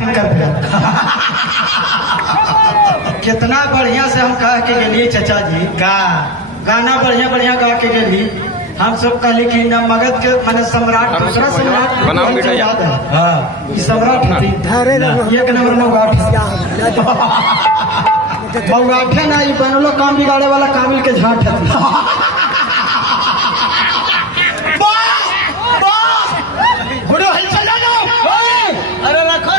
Action कर दिया। कितना बढ़िया से हम कह के गेलिए चाचा जी का गाना बढ़िया बढ़िया गा के गेली। हम सब कहली कि न मगध के माने सम्राट दूसरा सम्राट याद है। हाँ सम्राट थी एक नंबर नौगाठ बउगाठे ना ये बनलो काम बिगाड़े वाला कामिल के झाट है। अरे रखो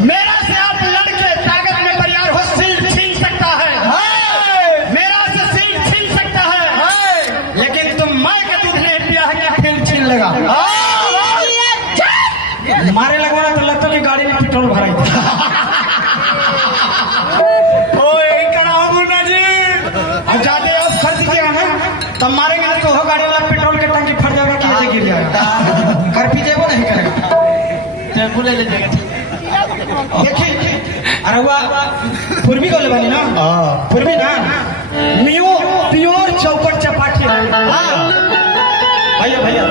मेरा से आप लड़के ताकत में तैयार हो, सीट छीन सकता है, मेरा से सीट छीन सकता है, लेकिन तुम मार के दूध नहीं पिया है क्या फिर छीन लेगा। मारे लगवाना तो लगता कि गाड़ी में पेट्रोल भराई अब जाते आप खर्च किया ना तब मारेंगे तो हो गाड़ी वाला पेट्रोल के टंकी फट जाएगा कि ऐसे गिर जाएगा। कर पी जाएगा नहीं करेगा ले जाएगा। देखिए अरे वाह पूर्वी गले वाली ना पूर्वी ना मियो प्योर चौकट चपाटी भैया भैया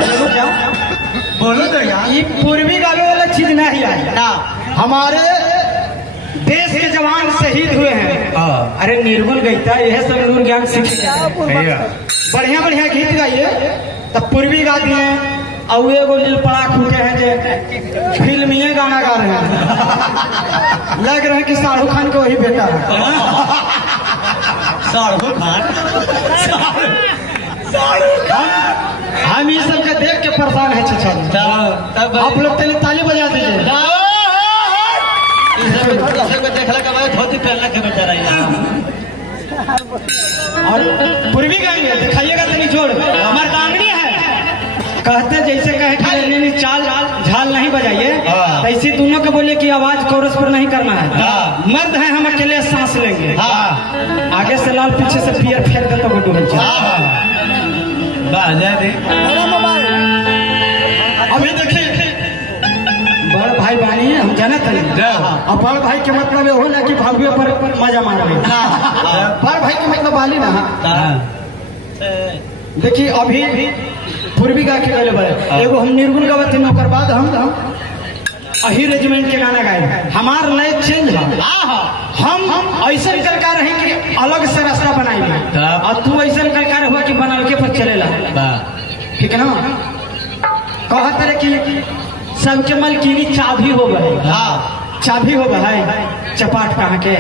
बोलो तो यार ये पूर्वी गावे वाला चीज नहीं आई ना। हमारे देश के जवान शहीद हुए हैं। अरे निर्गुण गईता यह सब नूर ज्ञान सीख बढ़िया बढ़िया गीत गाइए तब पूर्वी गा दिए और एगो दिल पड़ा खूटे हैं जो फिल्मी गाना गा रहे हैं। लग रहे हैं कि शाहरुख खान का वही बेटा है। शाहरुख खान हम ये सब के देख के परेशान है चाचा। आप लोग पहले ताली बजा दीजिए। देखला के बाद धोती पहनला के बेचारा और पूर्वी गाएंगे दिखाइएगा तनी जोड़ मर्दांगनी है। कहते जैसे कहे कि चाल झाल नहीं बजाइए ऐसी दोनों के बोले कि आवाज कोरस पर नहीं करना है। मर्द है हम अकेले सांस लेंगे। आगे से लाल पीछे से पियर फेर दे तो गुड्डू अभी देखिए बड़ भाई बानी है हम जाना था। और बड़ भाई के मतलब ये हो ना कि भावियों पर मजा मार रहे। बड़ भाई के मतलब बाली ना। देखिए अभी पूर्वी गा के गले बड़े एगो हम निर्गुण गावत थे ओकर बाद हम अही रेजिमेंट के गाना गाए। हमार लय चेंज है। हम ऐसा कलकार है कि अलग से रास्ता बनाई और तू ऐसा कलकार हुआ कि बना के पर चलेला। ठीक है ना कहत रहे कि सबके मलकीनी चाबी हो गए। चाबी हो गए चपाट कहाँ के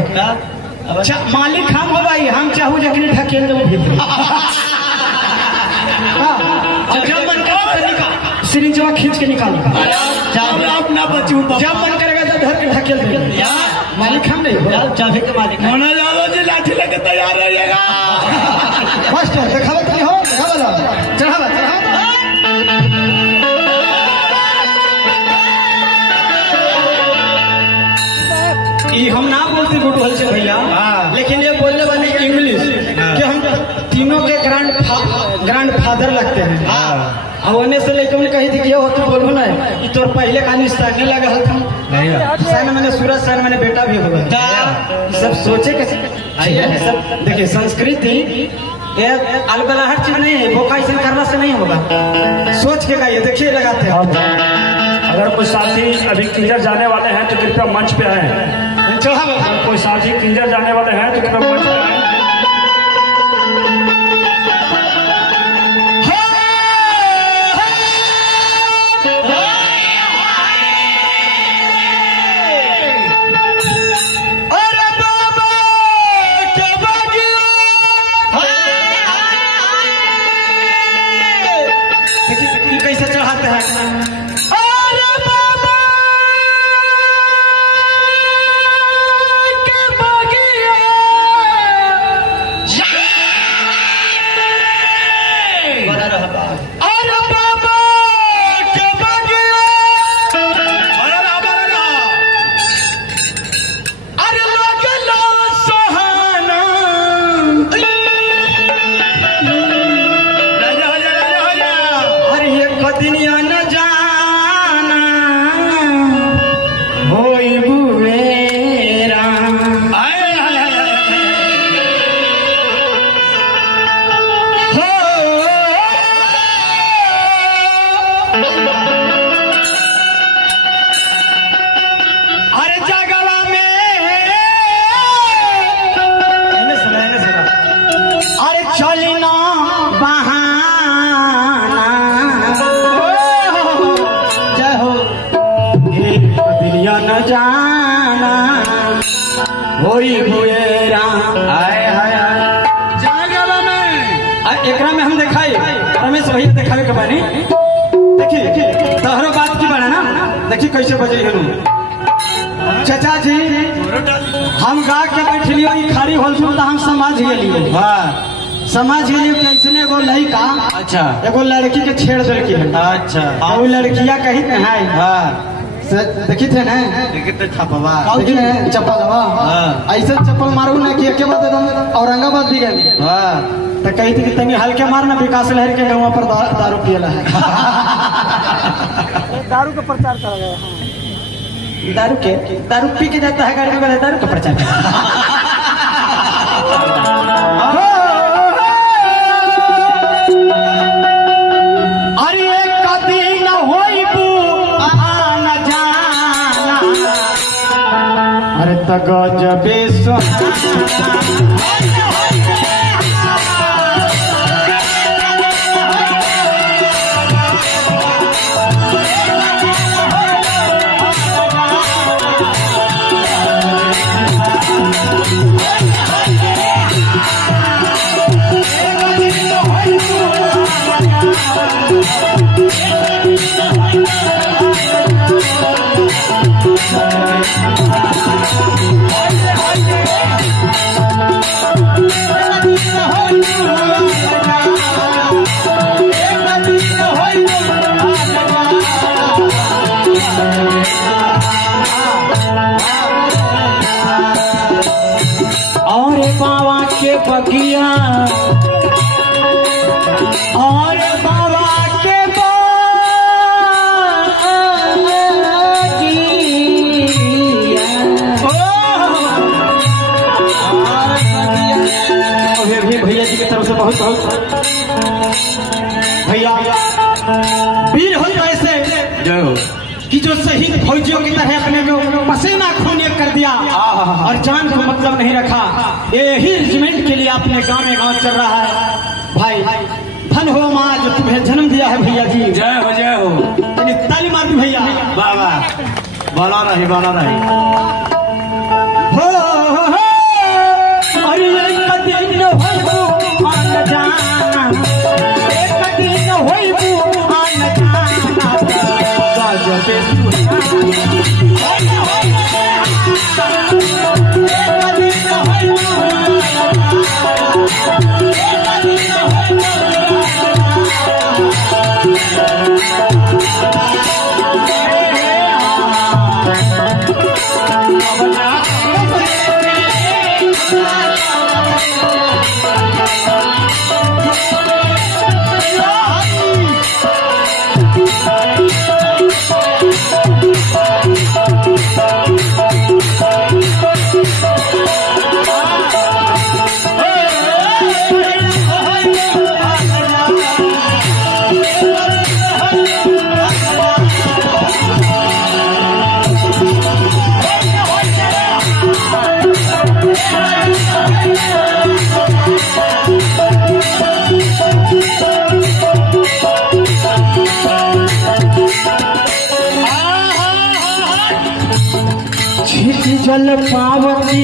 मालिक हम हो भाई हम चाहू जखनी ढकेल दो सिरिंजवा खींच के निकाल अपना बच्चू जब मन करेगा तो धर के ढकेल दे। मालिक हम नहीं चाबी के मालिक मोना जाओ जी लाठी लेके तैयार रहिएगा। मास्टर दिखावत नहीं हो दिखावा चढ़ावा चढ़ावा हम ना बोलते गुड्डू हल से भैया लेकिन ये बोलने वाले इंग्लिश कि हम तीनों के ग्रैंड फादर लगते हैं। और होने से लेकर उन्हें कही थी कि ये होती बोलू ना कि तोर पहले कहानी सड़ने लगा था मैंने सूरज सर मैंने बेटा भी होगा सब सोचे कैसे सब देखिए संस्कृति ये अलबलाहट चीज नहीं है। वो कैसे करना से नहीं होगा सोच के गाइए देखिए लगाते हैं। अगर कोई साथी अभी किंजर जाने वाले हैं तो कृपया मंच पे आए। कोई साथी किंजर जाने वाले हैं तो कृपया मंच पे आए। कैसे चढ़ाते हैं अरे जगवा में इन्हें सुना अरे चली ना बहाना जय हो एक दिलिया न जाना होई हुए राम हाय हाय हाय जगवा में एकरा में हम दिखाई रमेश भैया दिखावे के बानी देखिए तोहरो बात की बना ना देखिए कैसे बजे हनु चाचा जी हम गा के बैठलियो ई खारी होलसुन त हम समाज गेलियो हाँ समाज गेलियो कि ऐसने एगो लड़का अच्छा एगो लड़की के छेड़ देलकी है अच्छा और वो लड़किया कही है हाँ देखी थे ना देखिए तो छपवा देखी ना चप्पल हवा हाँ। ऐसे चप्पल मारू ना कि एके बात एकदम औरंगाबाद भी गए हाँ तो कही थी कि तनी हल्के मारना विकास लहर के गाँव पर दारू पियला है दारू का प्रचार करा गया दारू पी के जाता है गाड़ी में दारू का प्रचार अरे कदी न होई बू न जाना अरे तक जबे और बाबा के बगिया और बाबा के भैया जी की तरफ से बहुत बहुत भैया वीर हो जो ऐसे जय हो कि जो शहीद फौजियों की तरह अपने को पसीना खून एक कर दिया और जान को मतलब नहीं रखा। यही रेजिमेंट के लिए अपने गांव में गांव चल रहा है भाई। धन हो माँ जो तुम्हें जन्म दिया है भैया जी। जय हो यानी ताली मार दी भैया। बाबा बना रही हो अरे एक दिन होइबू आन जाना, एक दिन होइबू आन जाना, गजबे जल पावती